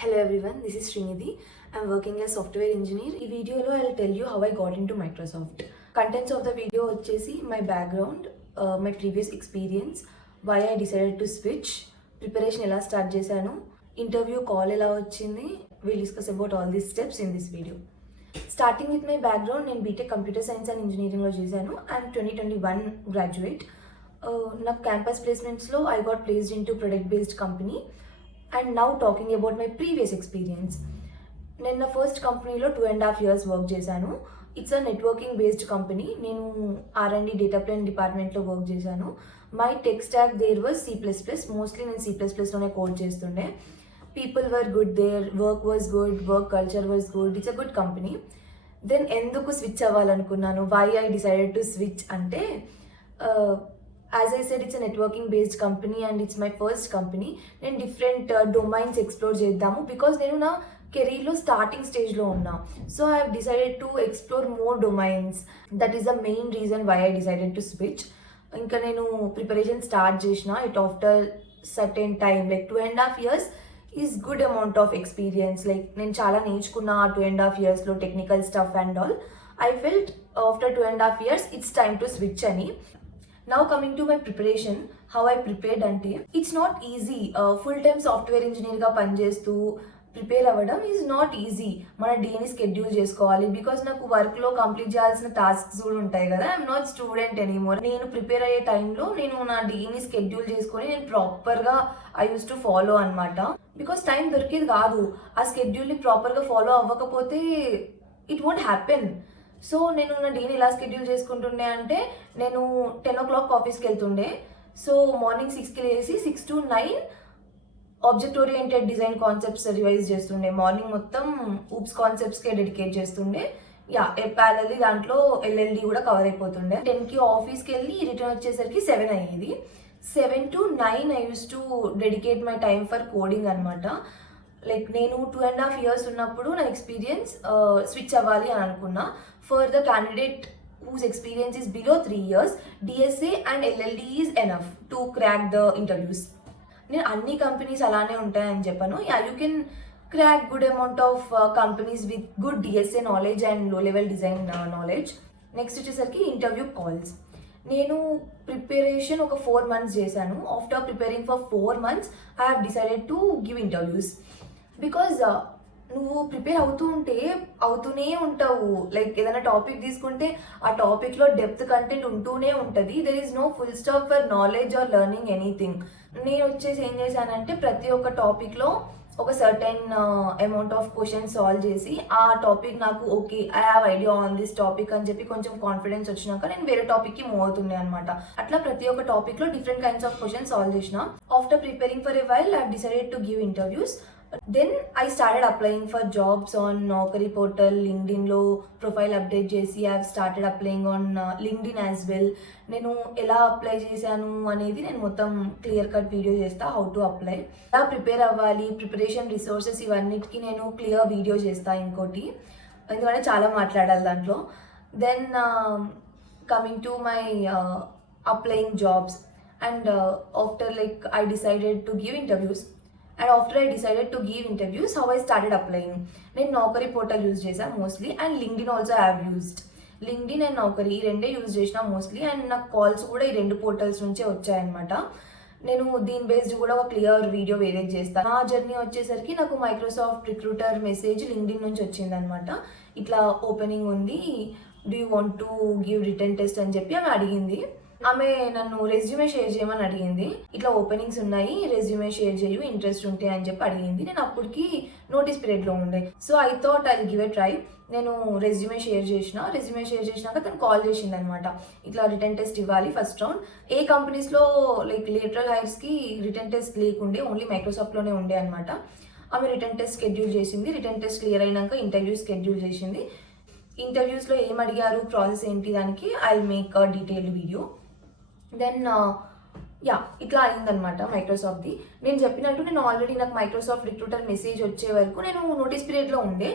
Hello everyone, this is Srinidhi. I'm working as software engineer. In this video, I'll tell you how I got into Microsoft. Contents of the video are my background, my previous experience, why I decided to switch, preparation ela start chesanu, interview call ela vachindi. We'll discuss about all these steps in this video. Starting with my background, in BTech Computer Science and Engineering lo chesanu. I'm 2021 graduate. Na campus placements lo I got placed into product based company. And now talking about my previous experience. నేను నా first కంపెనీలో 2.5 years work చేశాను. It's a networking based company. నేను R&D data plan డిపార్ట్మెంట్లో work చేశాను. My tech stack there was C++. Mostly నేను C++లోనే code చేస్తుండే. People were good there, work was good, work culture was good. It's a good company. Then ఎందుకు switch అవ్వాలనుకున్నాను, why I decided to switch అంటే, as I said, it's a networking based company and it's my first company. నేను different domains explore చేద్దాము because నేను నా కెరీర్లో starting స్టేజ్లో ఉన్నా. So I have decided to explore more domains. That is the main reason why I decided to switch. ఇంకా నేను preparation start చేసిన. It after certain time like 2.5 years is good amount of experience. Like నేను చాలా నేర్చుకున్న ఆ 2.5 yearsలో technical stuff and all. I felt after 2.5 years it's time to switch అని. Now coming to my preparation, how I prepared ante, it's not easy. Full time software engineer ga panchestu prepare అవ్వడం is not easy. మన డేని schedule చేసుకోవాలి because నాకు వర్క్లో complete చేయాల్సిన tasks కూడా ఉంటాయి కదా. I'm not student anymore. నేను ప్రిపేర్ అయ్యే టైంలో నేను నా డేని స్కెడ్యూల్ చేసుకొని నేను ప్రాపర్గా ఐ యూస్ టు ఫాలో అనమాట. బికాస్ టైం దొరికేది కాదు. ఆ స్కెడ్యూల్ని ప్రాపర్గా ఫాలో అవ్వకపోతే ఇట్ వోంట్ హ్యాపెన్. సో నేను నా డేని ఎలా స్కెడ్యూల్ చేసుకుంటుండే అంటే, నేను 10 o'clock ఆఫీస్కి వెళ్తుండే. సో మార్నింగ్ 6కి లేసి 6 to 9 object oriented design concepts revise చేస్తుండే. మార్నింగ్ మొత్తం ఊప్స్ కాన్సెప్ట్స్కే డెడికేట్ చేస్తుండే. ప్యారల్లీ దాంట్లో LLD కూడా కవర్ అయిపోతుండే. 10కి ఆఫీస్కి వెళ్ళి రిటర్న్ వచ్చేసరికి 7 అయ్యేది. 7 to 9 I use to dedicate my time for coding అనమాట. లైక్ నేను 2.5 years ఉన్నప్పుడు నా ఎక్స్పీరియన్స్ స్విచ్ అవ్వాలి అని అనుకున్నా. For the candidate whose experience is below 3 years, DSA and LLD is enough to crack the interviews. నేను అన్ని కంపెనీస్ అలానే ఉంటాయని చెప్పాను. You can crack good amount of companies with good DSA knowledge and లో level design knowledge. Next వచ్చేసరికి interview calls. నేను preparation ఒక 4 months చేశాను. After preparing for 4 months I have decided to give interviews. Because నువ్వు prepare అవుతూనే ఉంటావు. Like ఏదైనా topic తీసుకుంటే ఆ టాపిక్లో డెప్త్ కంటెంట్ ఉంటూనే ఉంటుంది. There is no full stop for knowledge or learning anything. నేను వచ్చేసి ఏం చేశానంటే, ప్రతి ఒక్క టాపిక్లో ఒక certain amount of questions solve చేసి, ఆ టాపిక్ నాకు okay I have idea on this topic అని చెప్పి కొంచెం కాన్ఫిడెన్స్ వచ్చినాక నేను వేరే టాపిక్కి మూవ్ అవుతుండే అనమాట. అట్లా ప్రతి ఒక్క టాపిక్లో different kinds of questions solve చేసిన. After preparing for a while I decided to give interviews. Then I started applying for jobs on Naukri portal, LinkedIn లో ప్రొఫైల్ అప్డేట్ చేసి I started applying on LinkedIn as well. నేను ఎలా apply చేశాను అనేది నేను మొత్తం clear cut video చేస్తా, how to apply, ఎలా ప్రిపేర్ అవ్వాలి, ప్రిపరేషన్ రిసోర్సెస్, ఇవన్నిటికీ నేను క్లియర్ వీడియో చేస్తా ఇంకోటి, ఎందుకంటే చాలా మాట్లాడాలి దాంట్లో. Then coming to my applying jobs and after like I decided to give interviews. And after I decided to give interviews, how I started applying. నేను Naukri portal యూజ్ చేశాను mostly, and LinkedIn also I have used. LinkedIn and Naukri ఈ రెండే use చేసిన mostly, and నాకు calls కూడా ఈ 2 portals నుంచే వచ్చాయన్నమాట. నేను దీని బేస్డ్ కూడా ఒక క్లియర్ వీడియో వేరే చేస్తాను. నా జర్నీ వచ్చేసరికి నాకు మైక్రోసాఫ్ట్ రిక్రూటర్ మెసేజ్ LinkedIn నుంచి వచ్చిందనమాట. ఇట్లా ఓపెనింగ్ ఉంది, do you want to give return test అని చెప్పి ఆమె అడిగింది. ఆమె నన్ను రెజ్యూమే షేర్ చేయమని అడిగింది. ఇట్లా ఓపెనింగ్స్ ఉన్నాయి, రెజ్యూమే షేర్ చేయు ఇంట్రెస్ట్ ఉంటే అని చెప్పి అడిగింది. నేను అప్పటికి నోటీస్ పీరియడ్లో ఉండే. So I thought I give a try. నేను రెజ్యూమే షేర్ చేసినాక తను కాల్ చేసింది అనమాట. ఇట్లా రిటర్న్ టెస్ట్ ఇవ్వాలి ఫస్ట్ రౌండ్. ఏ కంపెనీస్లో లైక్ లేటరల్ హైర్స్కి రిటర్న్ టెస్ట్ లేకుండే, ఓన్లీ మైక్రోసాఫ్ట్లోనే ఉండే అనమాట. ఆమె రిటర్న్ టెస్ట్ షెడ్యూల్ చేసింది. రిటర్న్ టెస్ట్ క్లియర్ అయినాక ఇంటర్వ్యూ షెడ్యూల్ చేసింది. ఇంటర్వ్యూస్లో ఏం అడిగారు, ప్రాసెస్ ఏంటి, దానికి I will make a detailed video. Then ఇట్లా అయిందనమాట మైక్రోసాఫ్ట్ది. నేను చెప్పినట్టు నేను ఆల్రెడీ నాకు మైక్రోసాఫ్ట్ రిక్రూటర్ మెసేజ్ వచ్చే వరకు నేను నోటీస్ పీరియడ్లో ఉండే.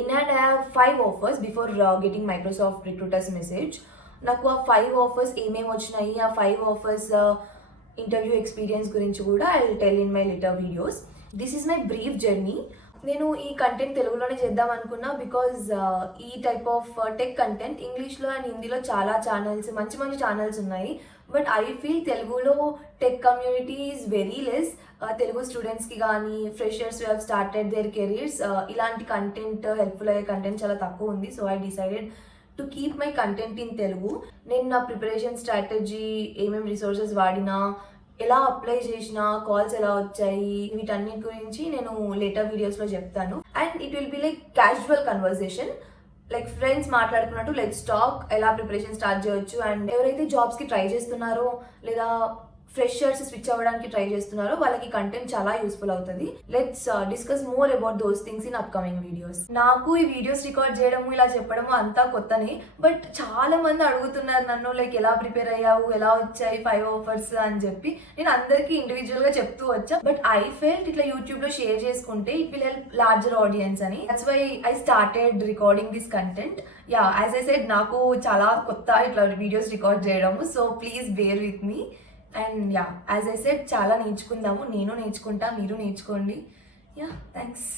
In hand I have 5 offers before getting Microsoft recruiters message. నాకు ఆ 5 offers ఏమేమి వచ్చినాయి, ఆ 5 offers ఇంటర్వ్యూ ఎక్స్పీరియన్స్ గురించి కూడా I will tell in my later videos. This is my brief journey. నేను ఈ కంటెంట్ తెలుగులోనే చేద్దాం అనుకున్నా బికాజ్ ఈ టైప్ ఆఫ్ టెక్ కంటెంట్ ఇంగ్లీష్లో అండ్ హిందీలో చాలా ఛానల్స్, మంచి మంచి ఛానల్స్ ఉన్నాయి. బట్ ఐ ఫీల్ తెలుగులో tech community is very less. తెలుగు స్టూడెంట్స్కి కానీ freshers have started their careers ఇలాంటి కంటెంట్, హెల్ప్ఫుల్ అయ్యే కంటెంట్ చాలా తక్కువ ఉంది. So I decided to keep my content in Telugu. నేను నా ప్రిపరేషన్ స్ట్రాటజీ, ఏమేమి రిసోర్సెస్ వాడినా, ఎలా అప్లై చేసిన, కాల్స్ ఎలా వచ్చాయి, వీటన్నిటి గురించి నేను లేటర్ వీడియోస్లో చెప్తాను. And it will be like casual conversation, like friends మాట్లాడుకున్నట్టు లెట్స్ టాక్, ఎలా ప్రిపరేషన్ స్టార్ట్ చేయొచ్చు. అండ్ ఎవరైతే జాబ్స్కి ట్రై చేస్తున్నారో లేదా ఫ్రెషర్స్ స్విచ్ అవ్వడానికి ట్రై చేస్తున్నారో వాళ్ళకి కంటెంట్ చాలా యూస్ఫుల్ అవుతుంది. Let's discuss more about those things in upcoming videos. నాకు ఈ వీడియోస్ రికార్డ్ చేయడము, ఇలా చెప్పడము అంతా కొత్తనే. బట్ చాలా మంది అడుగుతున్నారు నన్ను, లైక్ ఎలా ప్రిపేర్ అయ్యావు, ఎలా వచ్చాయి 5 ఆఫర్స్ అని చెప్పి. నేను అందరికీ ఇండివిజువల్గా చెప్తూ వచ్చా. బట్ ఐ ఫెల్ట్ ఇట్లా యూట్యూబ్లో షేర్ చేసుకుంటే it will help larger audience అని. That's why I started recording this content. Yeah, as I said, నాకు చాలా కొత్త ఇట్లా వీడియోస్ రికార్డ్ చేయడము. So please bear with me. And yeah, as I said, చాలా నేర్చుకుందాము. నేను నేర్చుకుంటా, మీరు నేర్చుకోండి. Yeah, thanks.